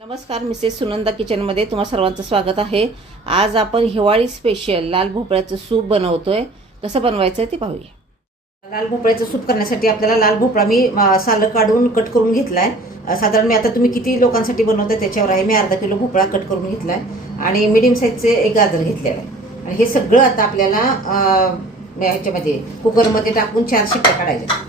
नमस्कार, मिसेस सुनंदा किचनमध्ये तुम्हा सर्वांचं स्वागत आहे. आज आपण हिवाळी स्पेशल लाल भोपळ्याचं सूप बनवतोय. कसं बनवायचं ते पाहूया. लाल भोपळ्याचं सूप करण्यासाठी आपल्याला लाल भोपळा मी सालं काढून कट करून घेतलाय. साधारण मी आता तुम्ही किती लोकांसाठी बनवताय त्याच्यावर आहे. मी अर्धा किलो भोपळा कट करून घेतलाय आणि मीडियम साईजचे एक गाजर घेतलेलं आहे. आणि हे सगळं आता आपल्याला ह्याच्यामध्ये कुकरमध्ये टाकून 4 शिट्ट्या काढायच्या.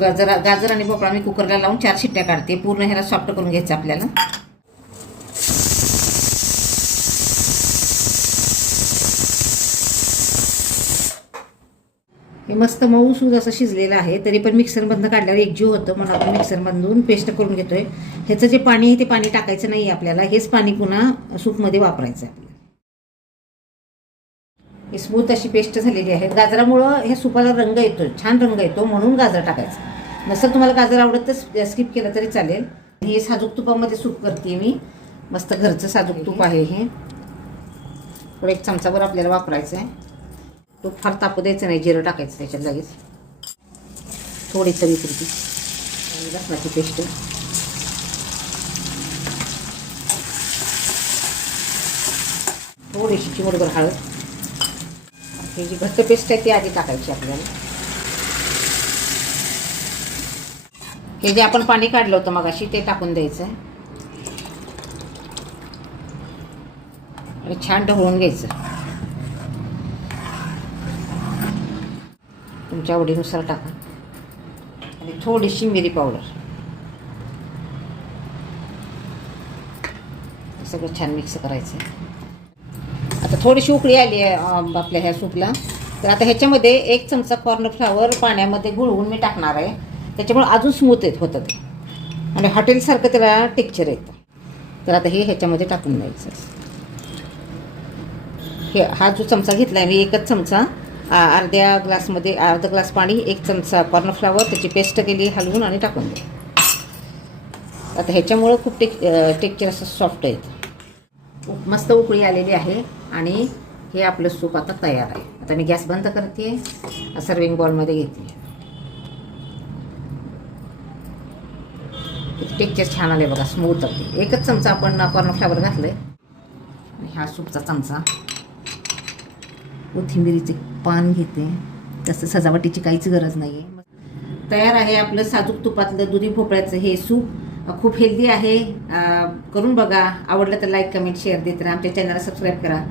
गाजर आणि भोपळा मी कुकरला लावून 4 शिट्ट्या काढते. पूर्ण ह्याला सॉफ्ट करून घ्यायचं आपल्याला. हे मस्त मऊसूद असं शिजलेलं आहे. तरी पण मिक्सरमधनं काढल्यावर एकजीव होतं म्हणून आपण मिक्सरमधून पेस्ट करून घेतोय. ह्याचं जे पाणी आहे ते पाणी टाकायचं नाही आपल्याला. हेच पाणी पुन्हा सूपमध्ये वापरायचं आहे. ही स्मूथ अशी पेस्ट झालेली आहे. गाजरामुळं ह्या सुपाला रंग येतो, छान रंग येतो म्हणून गाजर टाकायचं. नसेल तुम्हाला गाजर आवडत तर स्किप केलं तरी चालेल. हे साजूक तुपामध्ये सूप करते मी. मस्त घरचं साजूक तूप आहे हे. थोडं 1 चमचाभर आपल्याला वापरायचं आहे. तूप फार तापू द्यायचं नाही, जिरं टाकायचं त्याच्यात लगेच. थोडी चवीपुरती लसणाची पेस्ट, थोडीशी चिमूटभर हळद. ही जी घट्ट पेस्ट आहे ती आधी टाकायची आपल्याला. हे जे आपण पाणी काढलं होतं मगाशी ते टाकून द्यायचं आहे आणि छान ढवळून घ्यायचं. तुमच्या आवडीनुसार टाका. आणि थोडीशी मिरी पावडर. सगळं छान मिक्स करायचं आहे. आता थोडीशी उकळी आली आहे आपल्या ह्या सूपला. तर आता ह्याच्यामध्ये 1 चमचा कॉर्नफ्लॉवर पाण्यामध्ये घुळवून मी टाकणार आहे. त्याच्यामुळे अजून स्मूथ होतं ते आणि हॉटेलसारखं त्याला टेक्स्चर येतं. तर आता हे ह्याच्यामध्ये टाकून द्यायचं. हे हा जो चमचा घेतला आहे मी, 1च चमचा अर्ध्या ग्लासमध्ये अर्धा ग्लास पाणी, 1 चमचा कॉर्नफ्लॉवर, त्याची पेस्ट केली हलवून आणि टाकून द्या. आता ह्याच्यामुळं खूप टेक्स्चर असं सॉफ्ट येतं. मस्त उकळी आलेली आहे आणि हे आपलं सूप आता तयार आहे. आता मी गॅस बंद करते, सर्विंग बॉलमध्ये घेते. टेक्स्चर छान आले बघा, स्मूथ अगदी. 1च चमचा आपण कॉर्नफ्लॉवर घातलंय आणि हा सूपचा चमचा. कोथिंबिरीचे पान घेते. तसं सजावटीची काहीच गरज नाही आहे. तयार आहे आपलं साजूक तुपातलं दुधी भोपळ्याचं हे सूप. खूप हेल्दी आहे. करून बघा. आवडलं तर लाईक, कमेंट, शेअर देत राहा. आमच्या चॅनलला सबस्क्राईब करा.